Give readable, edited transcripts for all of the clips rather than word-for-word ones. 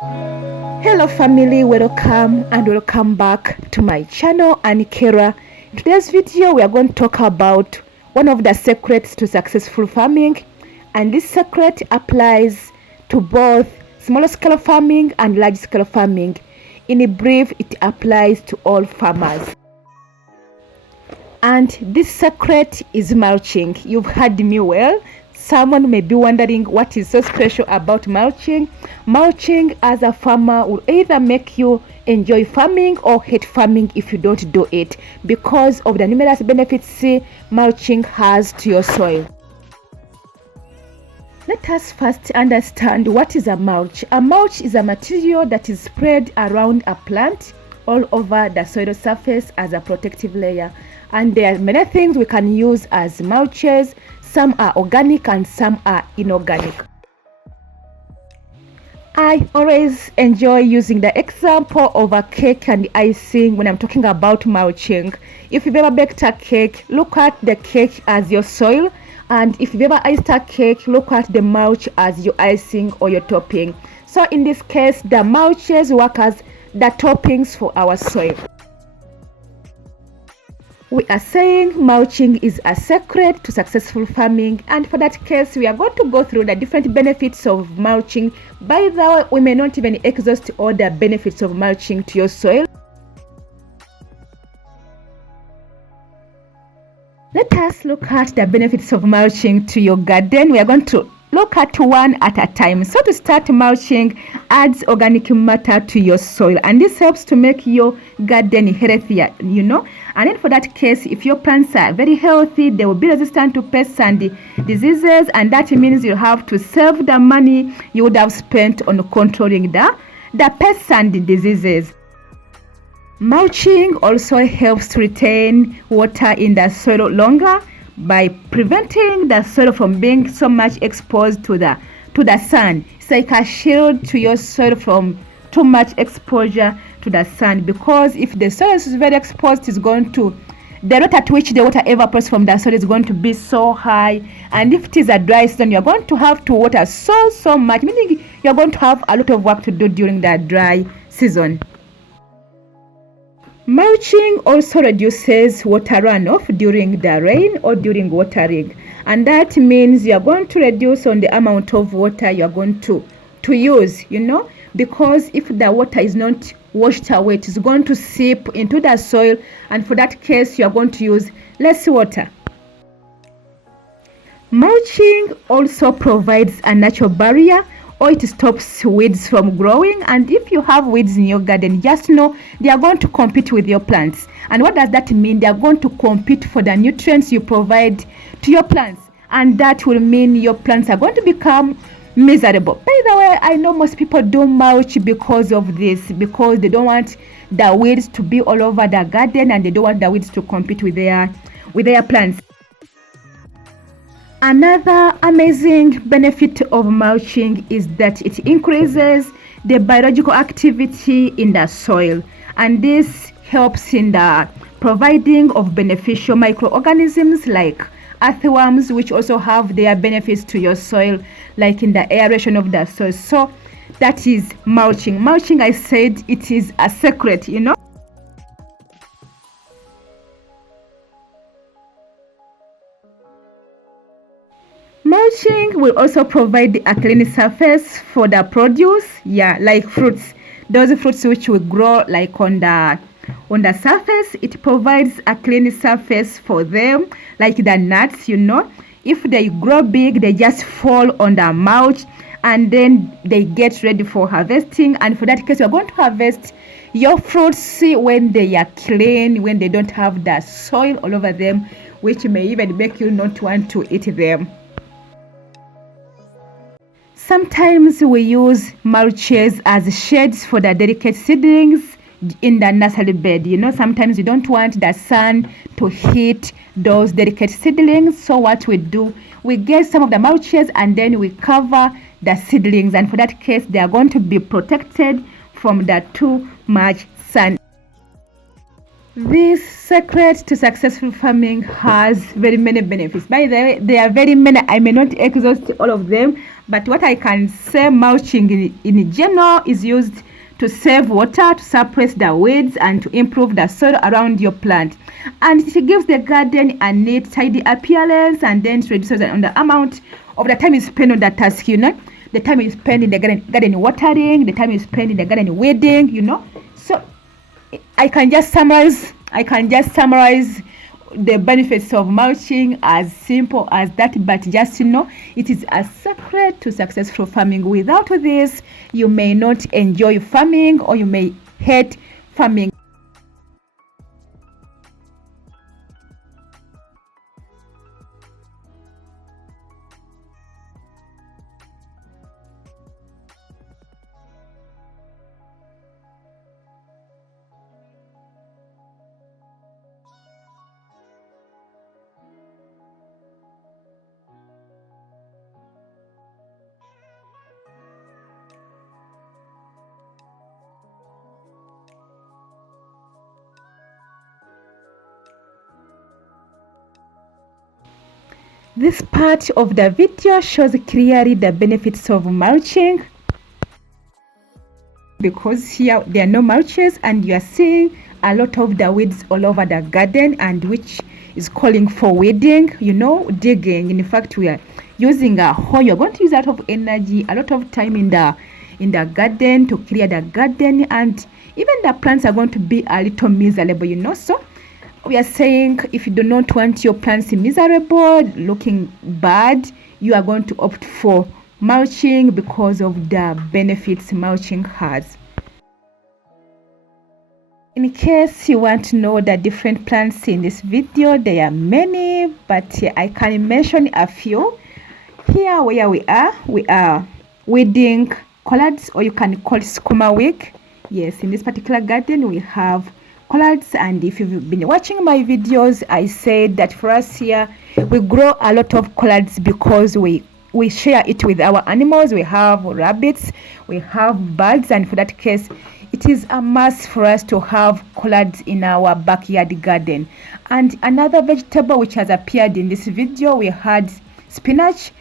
Hello family, welcome back to my channel Anikera. In today's video we are going to talk about one of the secrets to successful farming, and this secret applies to both smaller scale farming and large scale farming. In brief, it applies to all farmers. And this secret is mulching. You've heard me well. Someone may be wondering what is so special about mulching. Mulching as a farmer will either make you enjoy farming or hate farming if you don't do it, because of the numerous benefits mulching has to your soil. Let us first understand what is a mulch. A mulch is a material that is spread around a plant all over the soil surface as a protective layer. And there are many things we can use as mulches. Some are organic and some are inorganic. I always enjoy using the example of a cake and icing when I'm talking about mulching. If you've ever baked a cake, look at the cake as your soil. And if you've ever iced a cake, look at the mulch as your icing or your topping. So in this case, the mulches work as the toppings for our soil. We are saying mulching is a secret to successful farming, and for that case we are going to go through the different benefits of mulching. By the way, we may not even exhaust all the benefits of mulching to your soil. Let us look at the benefits of mulching to your garden. We are going to look at one at a time. So to start, mulching adds organic matter to your soil, and this helps to make your garden healthier, And then for that case, if your plants are very healthy, they will be resistant to pests and diseases, and that means you have to save the money you would have spent on controlling the pests and the diseases. Mulching also helps to retain water in the soil longer by preventing the soil from being so much exposed to the sun. It's like a shield to your soil from too much exposure to the sun, because if the soil is very exposed, the rate at which the water evaporates from the soil is going to be so high, and if it is a dry season, you're going to have to water so much, meaning you're going to have a lot of work to do during the dry season. Mulching also reduces water runoff during the rain or during watering, and that means you are going to reduce on the amount of water you are going to use, because if the water is not washed away, it is going to seep into the soil, and for that case you are going to use less water. Mulching also provides a natural barrier, or it stops weeds from growing, and if you have weeds in your garden, just know they are going to compete with your plants. And what does that mean? They are going to compete for the nutrients you provide to your plants, and that will mean your plants are going to become miserable. By the way, I know most people do mulch because of this, because they don't want the weeds to be all over the garden, and they don't want the weeds to compete with their plants. Another amazing benefit of mulching is that it increases the biological activity in the soil, and this helps in the providing of beneficial microorganisms like earthworms, which also have their benefits to your soil, like in the aeration of the soil. So that is mulching. Mulching, I said, it is a secret, Mulching will also provide a clean surface for the produce, like fruits. Those fruits which will grow like on the surface, it provides a clean surface for them, like the nuts, If they grow big, they just fall on the mulch, and then they get ready for harvesting. And for that case, you're going to harvest your fruits when they are clean, when they don't have the soil all over them, which may even make you not want to eat them. Sometimes we use mulches as shades for the delicate seedlings in the nursery bed. Sometimes you don't want the sun to hit those delicate seedlings. So what we do, we get some of the mulches and then we cover the seedlings, and for that case they are going to be protected from the too much sun. This secret to successful farming has very many benefits. By the way, there are very many. I may not exhaust all of them, but what I can say, mulching in general is used to save water, to suppress the weeds, and to improve the soil around your plant. And it gives the garden a neat, tidy appearance, and then it reduces the amount of the time you spend on that task, the time you spend in the garden watering, the time you spend in the garden weeding, So I can just summarize the benefits of mulching as simple as that, but just it is a secret to successful farming. Without this, you may not enjoy farming, or you may hate farming. This part of the video shows clearly the benefits of mulching, because here there are no mulches and you are seeing a lot of the weeds all over the garden, and which is calling for weeding, digging. In fact, we are using a hoe. You're going to use a lot of energy, a lot of time in the garden to clear the garden, and even the plants are going to be a little miserable, So we are saying, if you do not want your plants miserable, looking bad, you are going to opt for mulching because of the benefits mulching has. In case you want to know the different plants in this video, there are many, but I can mention a few. Here where we are weeding collards, or you can call skuma wick. Yes, in this particular garden we have collards, and if you've been watching my videos, I said that for us here we grow a lot of collards because we share it with our animals. We have rabbits, we have birds, and for that case it is a must for us to have collards in our backyard garden. And another vegetable which has appeared in this video, we had spinach.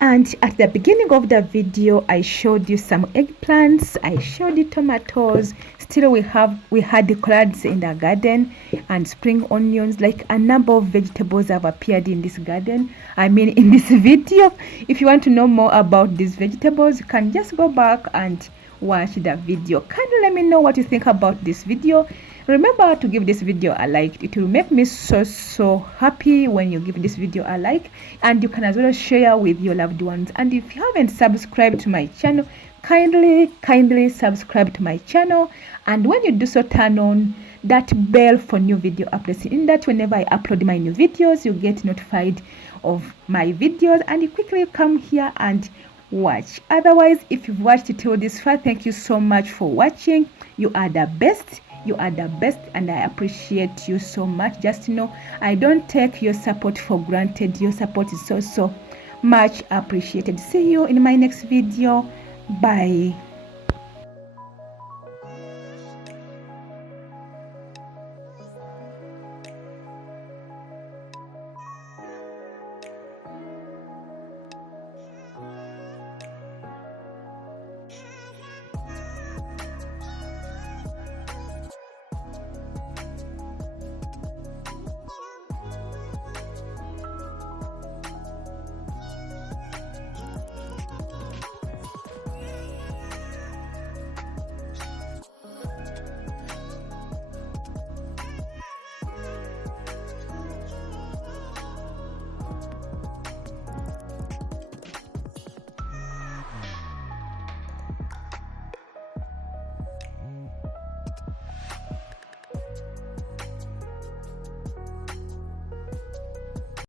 And at the beginning of the video, I showed you some eggplants, I showed you tomatoes. Still we had the collards in the garden, and spring onions. Like a number of vegetables have appeared in this garden, in this video. If you want to know more about these vegetables, you can just go back and watch the video. Kindly let me know what you think about this video. Remember to give this video a like. It will make me so happy when you give this video a like, and you can as well share with your loved ones. And if you haven't subscribed to my channel, kindly subscribe to my channel, and when you do so, turn on that bell for new video updates. In that, whenever I upload my new videos, you get notified of my videos, and you quickly come here and watch. Otherwise, if you've watched it till this far, thank you so much for watching. You are the best. You are the best, and I appreciate you so much. Just know I don't take your support for granted. Your support is so much appreciated. See you in my next video. Bye.